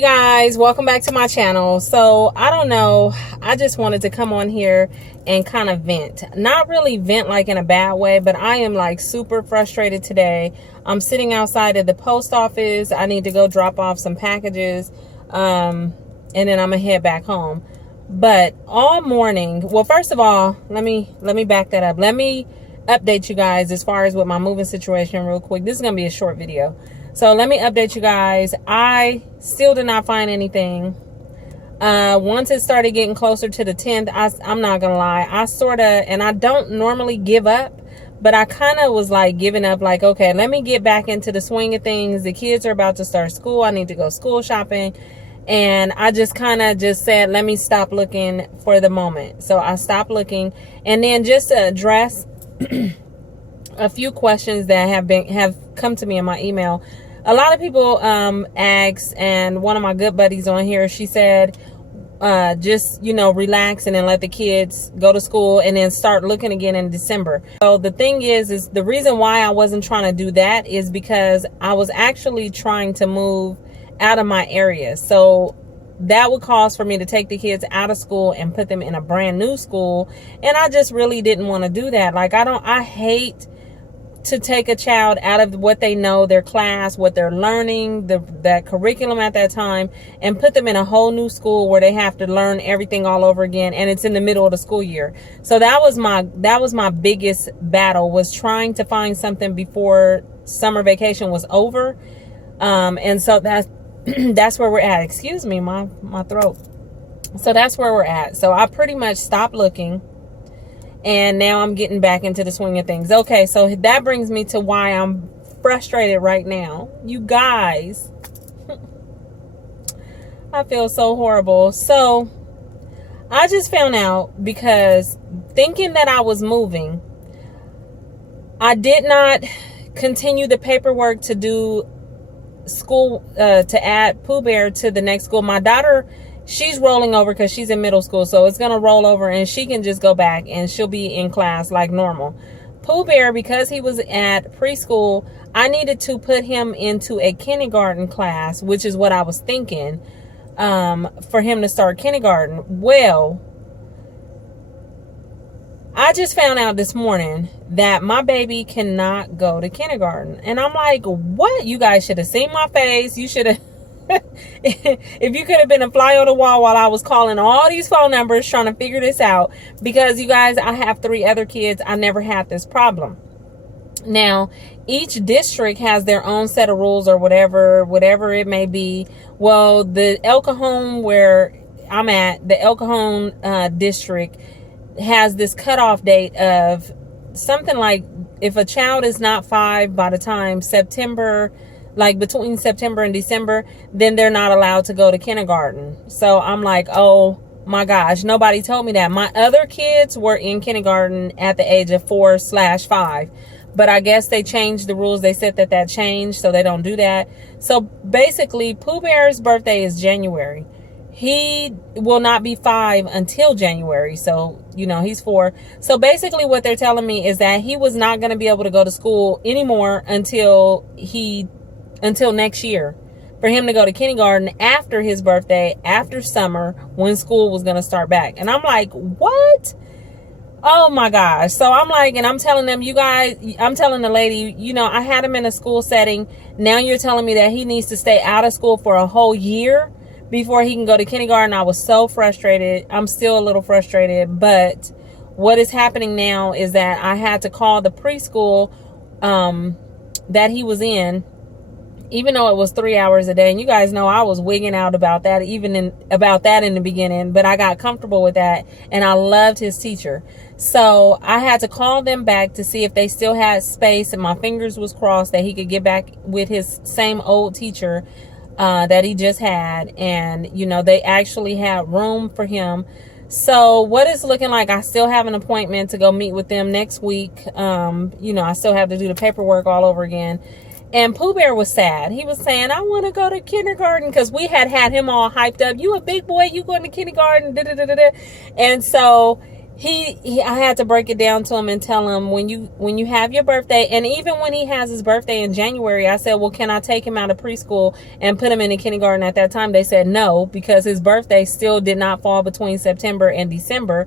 Hey guys, welcome back to my channel. So I don't know, I just wanted to come on here and kind of vent. Not really vent like in a bad way, but I am like super frustrated today. I'm sitting outside of the post office. I need to go drop off some packages, and then I'm gonna head back home. But all morning, well, first of all, let me back that up. Let me update you guys as far as with my moving situation real quick. This is gonna be a short video. So let me update you guys. I still did not find anything. Once it started getting closer to the 10th, I'm not gonna lie, I sort of, and I don't normally give up, but I kind of was like giving up, like, okay, let me get back into the swing of things. The kids are about to start school. I need to go school shopping. And I just kind of just said, let me stop looking for the moment. So I stopped looking. And then just to address a few questions that have come to me in my email. A lot of people asked, and one of my good buddies on here, she said, just, you know, relax and then let the kids go to school and then start looking again in December. So the thing is the reason why I wasn't trying to do that is because I was actually trying to move out of my area. So that would cause for me to take the kids out of school and put them in a brand new school. And I just really didn't want to do that. Like, I hate to take a child out of what they know, their class, what they're learning, that curriculum at that time, and put them in a whole new school where they have to learn everything all over again, and it's in the middle of the school year. So that was my biggest battle, was trying to find something before summer vacation was over. And so that's where we're at. Excuse me, my throat. So that's where we're at. So I pretty much stopped looking. And now I'm getting back into the swing of things. Okay, so that brings me to why I'm frustrated right now. You guys, I feel so horrible. So I just found out, because thinking that I was moving, I did not continue the paperwork to do school, to add Pooh Bear to the next school. My daughter, she's rolling over because she's in middle school, so it's gonna roll over and she can just go back and she'll be in class like normal. Pooh Bear, because he was at preschool, I needed to put him into a kindergarten class, which is what I was thinking, for him to start kindergarten. Well, I just found out this morning that my baby cannot go to kindergarten. And I'm like, what? You guys should have seen my face. You should have if you could have been a fly on the wall while I was calling all these phone numbers trying to figure this out. Because you guys, I have 3 other kids. I never had this problem. Now, each district has their own set of rules or whatever it may be. Well, the El Cajon, where I'm at, the El Cajon district has this cutoff date of something like, if a child is not 5 by the time September, like between September and December, then they're not allowed to go to kindergarten. So I'm like, oh my gosh, nobody told me that. My other kids were in kindergarten at the age of 4/5, but I guess they changed the rules. They said that changed, so they don't do that. So basically, Pooh Bear's birthday is January. He will not be 5 until January. So, you know, he's 4. So basically what they're telling me is that he was not going to be able to go to school anymore until next year, for him to go to kindergarten after his birthday, after summer, when school was going to start back. And I'm like, what? Oh my gosh. So I'm like, and I'm telling them, you guys, I'm telling the lady, you know, I had him in a school setting. Now you're telling me that he needs to stay out of school for a whole year before he can go to kindergarten. I was so frustrated. I'm still a little frustrated. But what is happening now is that I had to call the preschool that he was in, even though it was 3 hours a day. And you guys know I was wigging out about that, in the beginning, but I got comfortable with that, and I loved his teacher. So I had to call them back to see if they still had space, and my fingers was crossed that he could get back with his same old teacher that he just had. And, you know, they actually had room for him. So what it's looking like, I still have an appointment to go meet with them next week. You know, I still have to do the paperwork all over again. And Pooh Bear was sad. He was saying, I want to go to kindergarten, because we had him all hyped up. You a big boy, you going to kindergarten, da, da, da, da, da. And so I had to break it down to him and tell him, when you have your birthday, and even when he has his birthday in January, I said, well, can I take him out of preschool and put him in the kindergarten at that time? They said no, because his birthday still did not fall between September and December.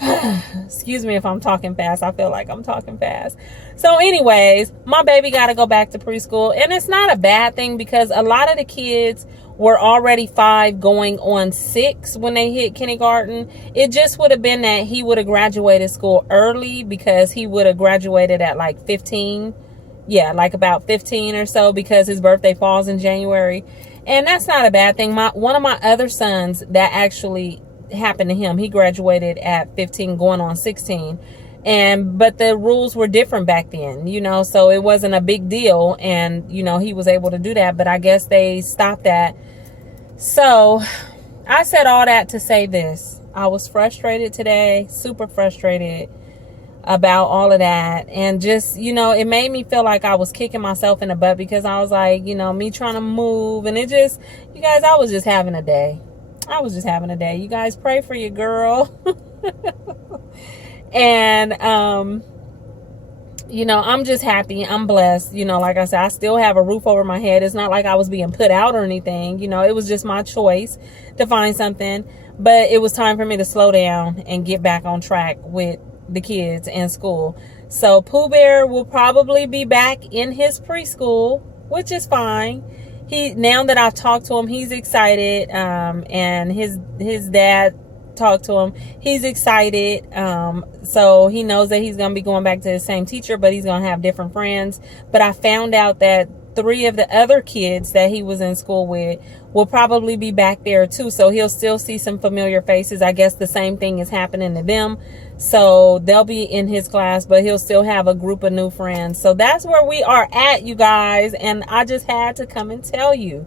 Excuse me if I'm talking fast. I feel like I'm talking fast. So anyways, my baby got to go back to preschool, and it's not a bad thing, because a lot of the kids were already 5 going on 6 when they hit kindergarten. It just would have been that he would have graduated school early, because he would have graduated at like 15. Yeah, like about 15 or so, because his birthday falls in January. And that's not a bad thing. One of my other sons, that actually happened to him. He graduated at 15 going on 16. But the rules were different back then, you know, so it wasn't a big deal. And, you know, he was able to do that, but I guess they stopped that. So I said all that to say this. I was frustrated today, super frustrated about all of that. And just, you know, it made me feel like I was kicking myself in the butt, because I was like, you know, me trying to move, and it just, you guys, I was just having a day. You guys pray for your girl. And, you know, I'm just happy. I'm blessed. You know, like I said, I still have a roof over my head. It's not like I was being put out or anything. You know, it was just my choice to find something. But it was time for me to slow down and get back on track with the kids and school. So Pooh Bear will probably be back in his preschool, which is fine. Now that I've talked to him, he's excited. And his dad talked to him. He's excited. So he knows that he's going to be going back to the same teacher, but he's going to have different friends. But I found out that 3 of the other kids that he was in school with will probably be back there too. So he'll still see some familiar faces. I guess the same thing is happening to them. So they'll be in his class, but he'll still have a group of new friends. So that's where we are at, you guys. And I just had to come and tell you.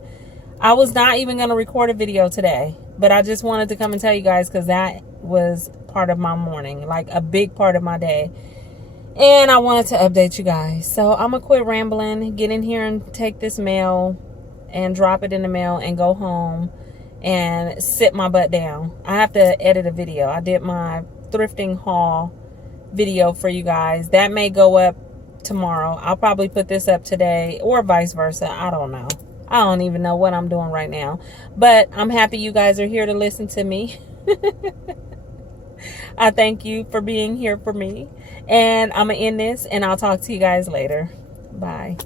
I was not even going to record a video today, but I just wanted to come and tell you guys, because that was part of my morning, like a big part of my day. And I wanted to update you guys. So I'm going to quit rambling, get in here and take this mail and drop it in the mail and go home and sit my butt down. I have to edit a video. I did my thrifting haul video for you guys. That may go up tomorrow. I'll probably put this up today, or vice versa. I don't know. I don't even know what I'm doing right now. But I'm happy you guys are here to listen to me. I thank you for being here for me. And I'm going to end this, and I'll talk to you guys later. Bye.